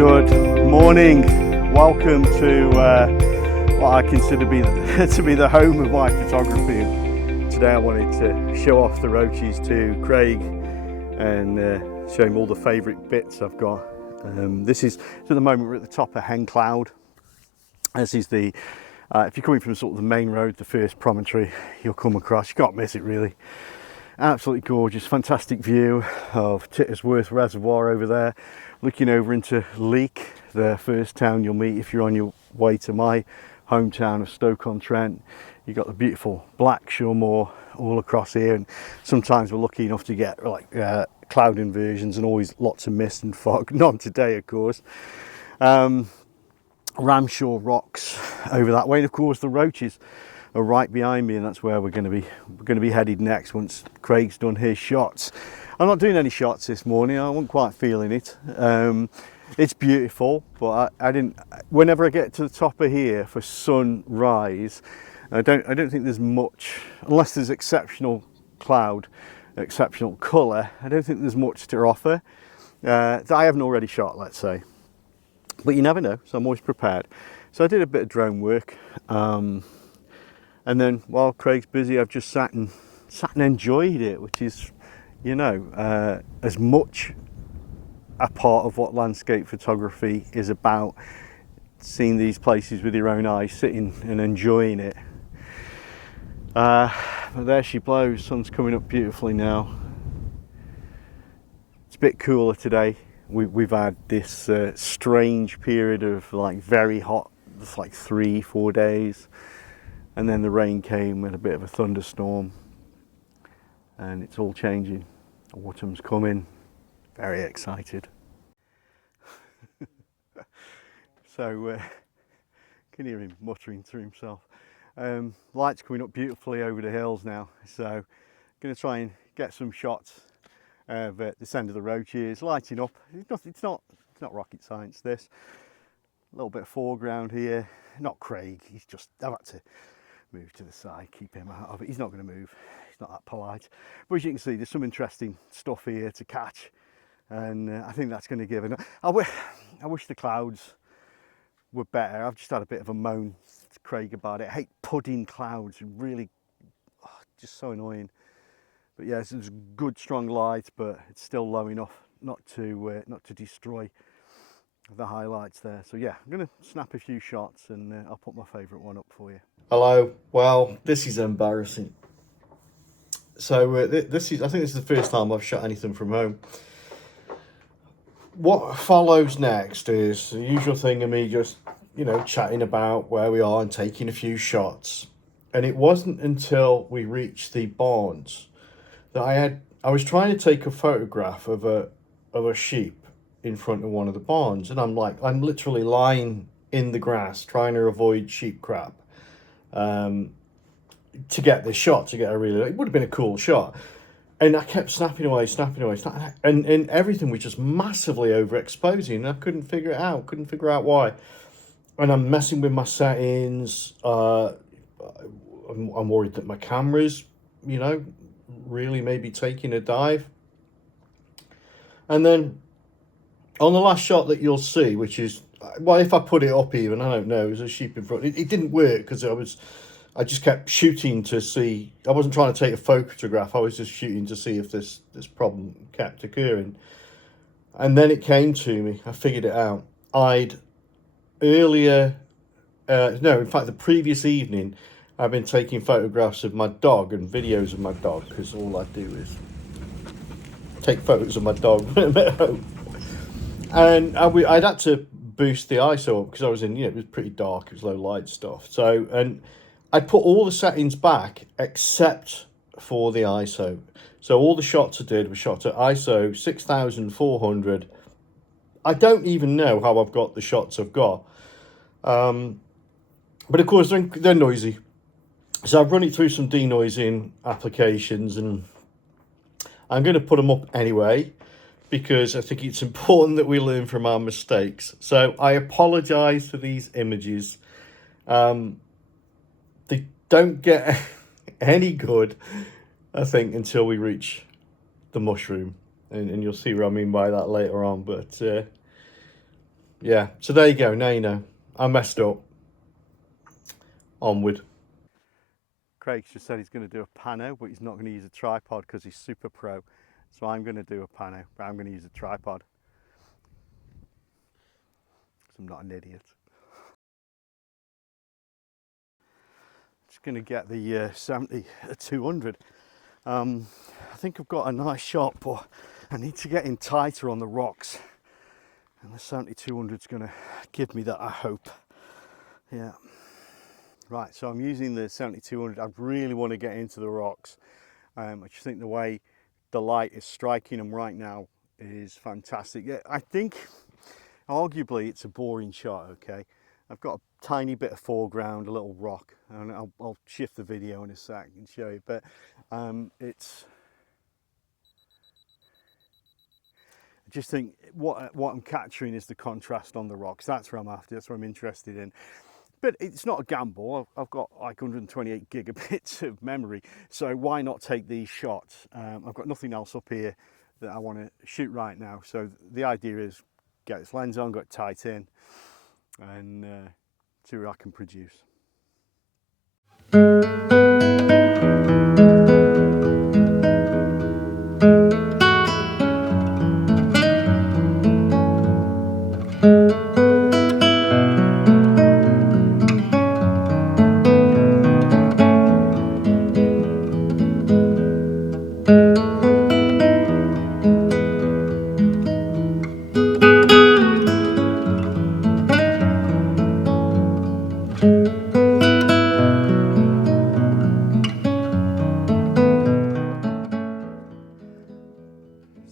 Good morning. Welcome to what I consider to be the home of my photography. Today I wanted to show off the Roaches to Craig and show him all the favourite bits I've got. This is, at the moment we're at the top of Hen Cloud. This is the, if you're coming from sort of the main road, the first promontory you'll come across. You can't miss it really. Absolutely gorgeous, fantastic view of Tittersworth Reservoir over there, looking over into Leek, the first town you'll meet if you're on your way to my hometown of Stoke-on-Trent. You've got the beautiful Blackshore Moor all across here, and sometimes we're lucky enough to get like cloud inversions and always lots of mist and fog. Not today, of course. Ramshaw Rocks over that way, and of course the Roaches are right behind me, and that's where we're going to be headed next once Craig's done his shots. I'm not doing any shots this morning. I wasn't quite feeling it. It's beautiful, but I didn't. Whenever I get to the top of here for sunrise, I don't think there's much, unless there's exceptional cloud, exceptional colour. I don't think there's much to offer that I haven't already shot, let's say. But you never know, so I'm always prepared. So I did a bit of drone work. And then while Craig's busy, I've just sat and enjoyed it, which is, you know, as much a part of what landscape photography is about, seeing these places with your own eyes, sitting and enjoying it. But there she blows, sun's coming up beautifully now. It's a bit cooler today. We've had this strange period of like very hot, it's like 3-4 days. And then the rain came with a bit of a thunderstorm, and it's all changing. Autumn's coming. Very excited. So can hear him muttering to himself. Light's coming up beautifully over the hills now, so I'm going to try and get some shots of this end of the Roaches lighting up. It's not rocket science. This a little bit of foreground here. Not Craig. I've had to move to the side, keep him out of it. He's not going to move, he's not that polite. But as you can see, there's some interesting stuff here to catch, and I think that's going to give it. I wish the clouds were better. I've just had a bit of a moan to Craig about it. I hate pudding clouds, really, just so annoying. But yeah, it's good strong light, but it's still low enough not to destroy the highlights there. So yeah, I'm going to snap a few shots, and I'll put my favourite one up for you. Hello. Well, this is embarrassing. So I think this is the first time I've shot anything from home. What follows next is the usual thing of me just, you know, chatting about where we are and taking a few shots. And it wasn't until we reached the barns that I was trying to take a photograph of a sheep in front of one of the barns, and I'm literally lying in the grass trying to avoid sheep crap to get this shot, to get it would have been a cool shot. And I kept snapping away, and everything was just massively overexposing, and I couldn't figure out why. And I'm messing with my settings. I'm worried that my camera's, you know, really maybe taking a dive. And then on the last shot that you'll see, which is, well, if I put it up even, I don't know, there's a sheep in front. It didn't work because I just kept shooting to see. I wasn't trying to take a photograph. I was just shooting to see if this problem kept occurring. And then it came to me. I figured it out. In fact, the previous evening, I've been taking photographs of my dog and videos of my dog, because all I do is take photos of my dog when I'm at home. And I'd had to boost the ISO up because I was in, it was pretty dark, it was low light stuff. So, and I put all the settings back except for the ISO. So all the shots I did were shot at ISO 6400. I don't even know how I've got the shots I've got. But of course they're noisy. So I've run it through some denoising applications, and I'm going to put them up anyway, because I think it's important that we learn from our mistakes. So I apologise for these images. They don't get any good, I think, until we reach the mushroom. And you'll see what I mean by that later on. But Yeah, so there you go. Now you know. I messed up. Onward. Craig's just said he's going to do a pano, but he's not going to use a tripod because he's super pro. So I'm going to do a pano, but I'm going to use a tripod. Because I'm not an idiot. Just going to get the 70 200. I think I've got a nice shot, but I need to get in tighter on the rocks. And the 7200 is going to give me that, I hope. Yeah. Right, so I'm using the 7200. I really want to get into the rocks. I just think the way the light is striking them right now is fantastic. Yeah, I think arguably it's a boring shot, okay? I've got a tiny bit of foreground, a little rock, and I'll shift the video in a sec and show you, but it's, I just think what I'm capturing is the contrast on the rocks. That's what I'm after, that's what I'm interested in. But it's not a gamble. I've got like 128 gigabits of memory, so why not take these shots? I've got nothing else up here that I want to shoot right now. So the idea is get this lens on, got it tight in, and see what I can produce.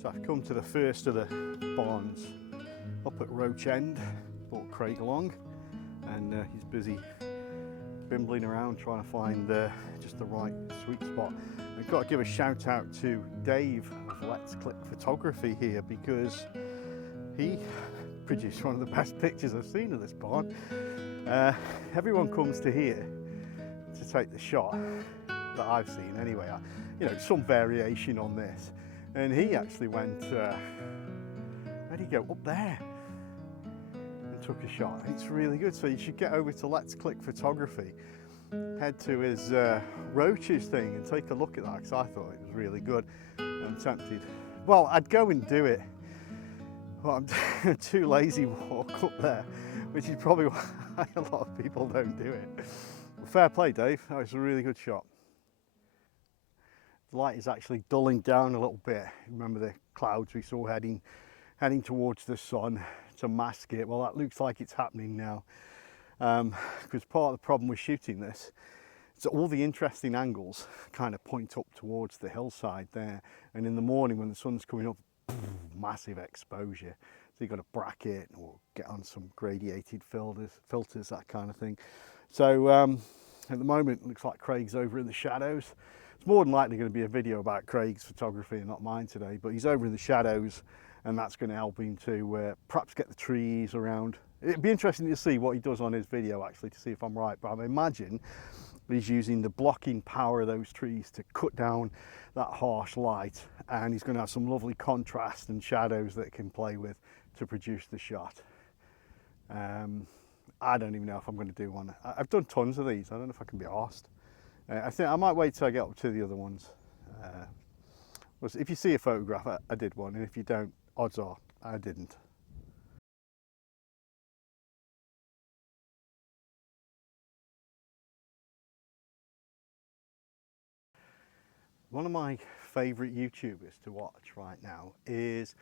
So I've come to the first of the barns up at Roach End. Brought Craig along, and he's busy bimbling around trying to find just the right sweet spot. I've got to give a shout out to Dave of Let's Click Photography here, because he produced one of the best pictures I've seen of this barn. Everyone comes to here to take the shot that I've seen anyway. Some variation on this, and he actually went, where'd he go? Up there, and took a shot. It's really good. So you should get over to Let's Click Photography, head to his Roaches thing and take a look at that, because I thought it was really good. I'm tempted. Well, I'd go and do it, but I'm too lazy to walk up there, which is probably why a lot of people don't do it. Fair play, Dave. That was a really good shot. The light is actually dulling down a little bit. Remember the clouds we saw heading towards the sun to mask it? Well, that looks like it's happening now, because part of the problem with shooting this, so all the interesting angles kind of point up towards the hillside there, and in the morning when the sun's coming up, massive exposure. So you've got to bracket or get on some gradiated filters, that kind of thing. So at the moment, it looks like Craig's over in the shadows. It's more than likely going to be a video about Craig's photography and not mine today, but he's over in the shadows, and that's going to help him to perhaps get the trees around. It'd be interesting to see what he does on his video, actually, to see if I'm right, but I imagine he's using the blocking power of those trees to cut down that harsh light, and he's going to have some lovely contrast and shadows that it can play with to produce the shot. I don't even know if I'm going to do one. I've done tons of these. I don't know if I can be arsed. I think I might wait till I get up to the other ones. If you see a photograph, I did one, and if you don't, odds are I didn't. One of my favourite YouTubers to watch right now is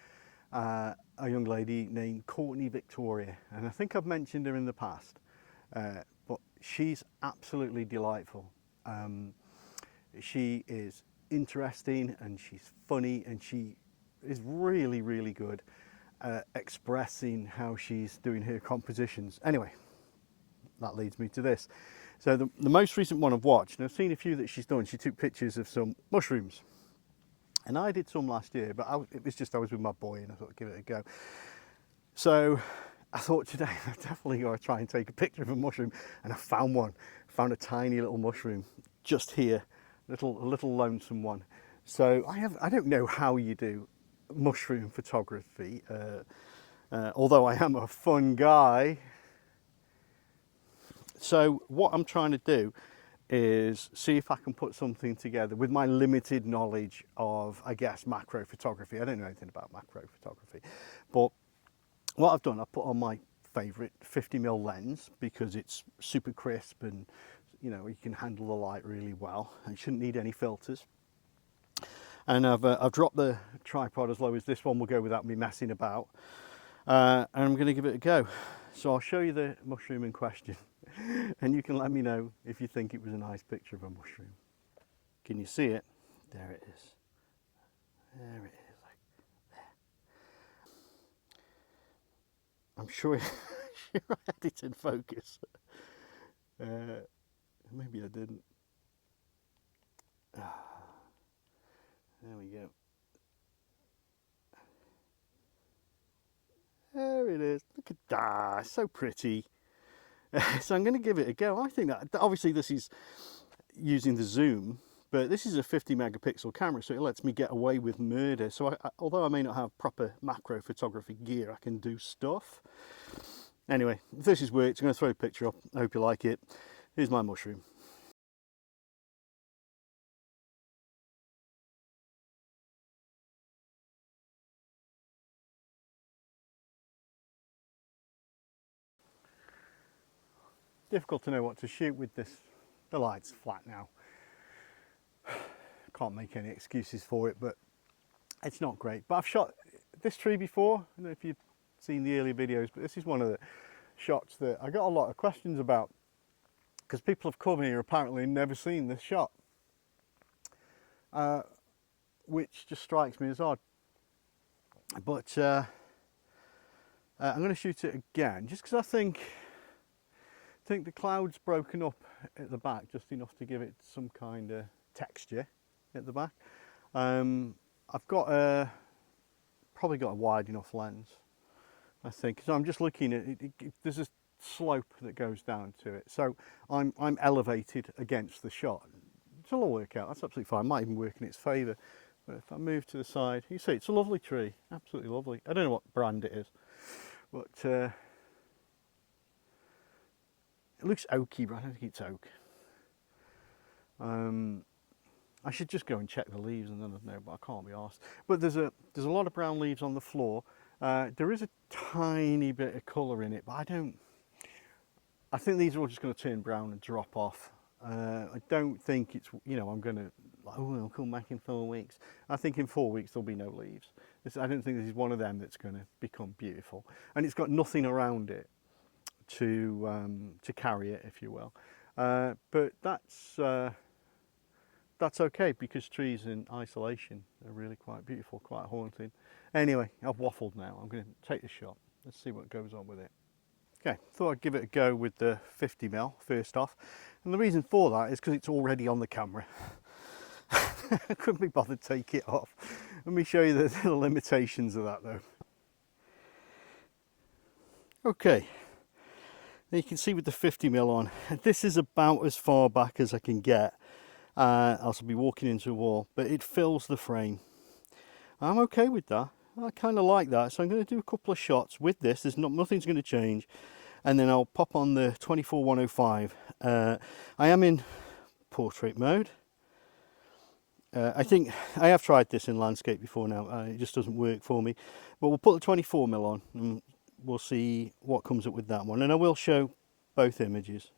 a young lady named Courtney Victoria, and I think I've mentioned her in the past, but she's absolutely delightful. She is interesting, and she's funny, and she is really, really good at expressing how she's doing her compositions. Anyway, that leads me to this. So the most recent one I've watched, and I've seen a few that she's done, she took pictures of some mushrooms. And I did some last year, but it was just I was with my boy and I thought I'd give it a go. So I thought today I've definitely got to try and take a picture of a mushroom, and I found one. Found a tiny little mushroom just here, a little lonesome one. So I don't know how you do mushroom photography. although I am a fun guy. So what I'm trying to do is see if I can put something together with my limited knowledge of, I guess, macro photography. I don't know anything about macro photography, but what I've done, I've put on my favourite 50mm lens because it's super crisp and, you know, you can handle the light really well and shouldn't need any filters. And I've dropped the tripod as low as this one will go without me messing about, and I'm going to give it a go. So I'll show you the mushroom in question and you can let me know if you think it was a nice picture of a mushroom. Can you see it? There it is. There it is. Like there. I'm sure, sure I had it in focus. Maybe I didn't. There we go. There it is. Look at that. So pretty. So I'm going to give it a go. I think that obviously this is using the zoom, but this is a 50 megapixel camera, so it lets me get away with murder. So although I may not have proper macro photography gear, I can do stuff. Anyway, if this has worked, I'm going to throw a picture up. I hope you like it. Here's my mushroom. Difficult to know what to shoot with this. The light's flat now. Can't make any excuses for it, but it's not great. But I've shot this tree before. I don't know if you've seen the earlier videos, but this is one of the shots that I got a lot of questions about because people have come here apparently and never seen this shot, which just strikes me as odd. But I'm going to shoot it again just because I think the cloud's broken up at the back just enough to give it some kind of texture at the back. I've got probably got a wide enough lens, I think. So I'm just looking at it, there's a slope that goes down to it, so I'm elevated against the shot. It'll all work out. That's absolutely fine. Might even work in its favour. But if I move to the side, you see it's a lovely tree, absolutely lovely. I don't know what brand it is, but it looks oaky, but I don't think it's oak. I should just go and check the leaves and then I'd know, but I can't be arsed. But there's a lot of brown leaves on the floor. There is a tiny bit of colour in it, but I think these are all just going to turn brown and drop off. I don't think it's, you know, I'm going to, oh, I'll come back in 4 weeks. I think in 4 weeks there'll be no leaves. I don't think this is one of them that's going to become beautiful. And it's got nothing around it to carry it, if you will. But that's okay because trees in isolation are really quite beautiful, quite haunting. Anyway, I've waffled now. I'm going to take the shot. Let's see what goes on with it. Okay, thought I'd give it a go with the 50mm first off. And the reason for that is because it's already on the camera. I couldn't be bothered to take it off. Let me show you the limitations of that though. Okay. Now you can see with the 50mm on, this is about as far back as I can get. Else I'll be walking into a wall, but it fills the frame. I'm okay with that. I kind of like that, so I'm going to do a couple of shots with this. Nothing's going to change, and then I'll pop on the 24-105. I am in portrait mode. I think I have tried this in landscape before now. It just doesn't work for me, but we'll put the 24mm on and we'll see what comes up with that one, and I will show both images.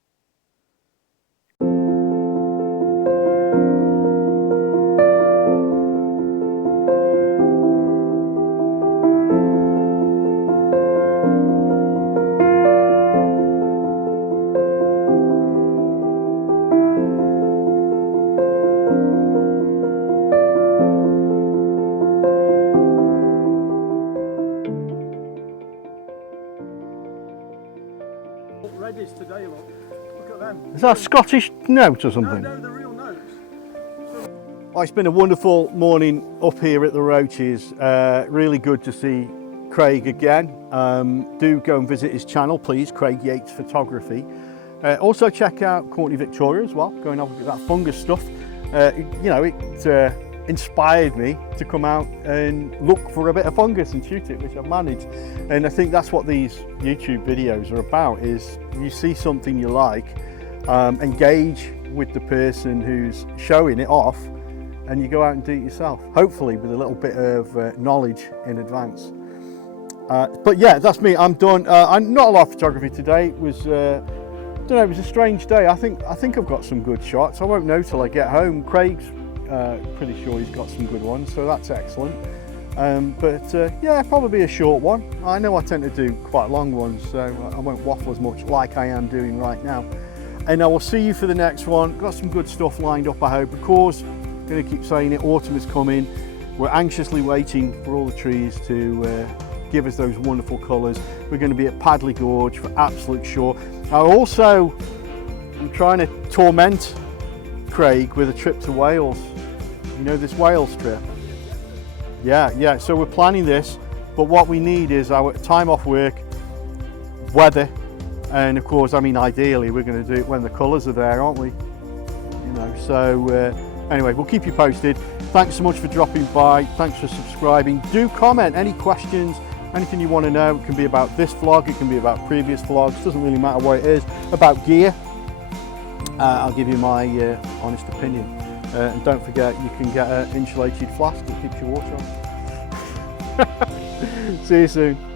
Reddies today, look at them. Is that a Scottish note or something? No, the real notes. Well, it's been a wonderful morning up here at the Roaches. Really good to see Craig again. Do go and visit his channel, please, Craig Yates Photography. Also check out Courtney Victoria as well. Go and have a look at that fungus stuff. You know, inspired me to come out and look for a bit of fungus and shoot it, which I've managed. And I think that's what these YouTube videos are about, is you see something you like, engage with the person who's showing it off, and you go out and do it yourself, hopefully with a little bit of knowledge in advance. But yeah, that's me. I'm done. I'm not a lot of photography today. It was, don't know, it was a strange day. I think I've got some good shots. I won't know till I get home. Craig's pretty sure he's got some good ones, so that's excellent. Yeah, probably a short one. I know I tend to do quite long ones, so I won't waffle as much like I am doing right now. And I will see you for the next one. Got some good stuff lined up, I hope. Of course, I'm going to keep saying it, autumn is coming. We're anxiously waiting for all the trees to give us those wonderful colours. We're going to be at Padley Gorge for absolute sure. I'm trying to torment Craig with a trip to Wales. You know this Wales trip? Yeah, so we're planning this, but what we need is our time off work, weather, and of course, I mean, ideally we're going to do it when the colours are there, aren't we? You know, so anyway, we'll keep you posted. Thanks so much for dropping by. Thanks for subscribing. Do comment any questions, anything you want to know. It can be about this vlog, it can be about previous vlogs, doesn't really matter what it is. About gear, I'll give you my honest opinion. And don't forget, you can get an insulated flask that keeps your water on. See you soon.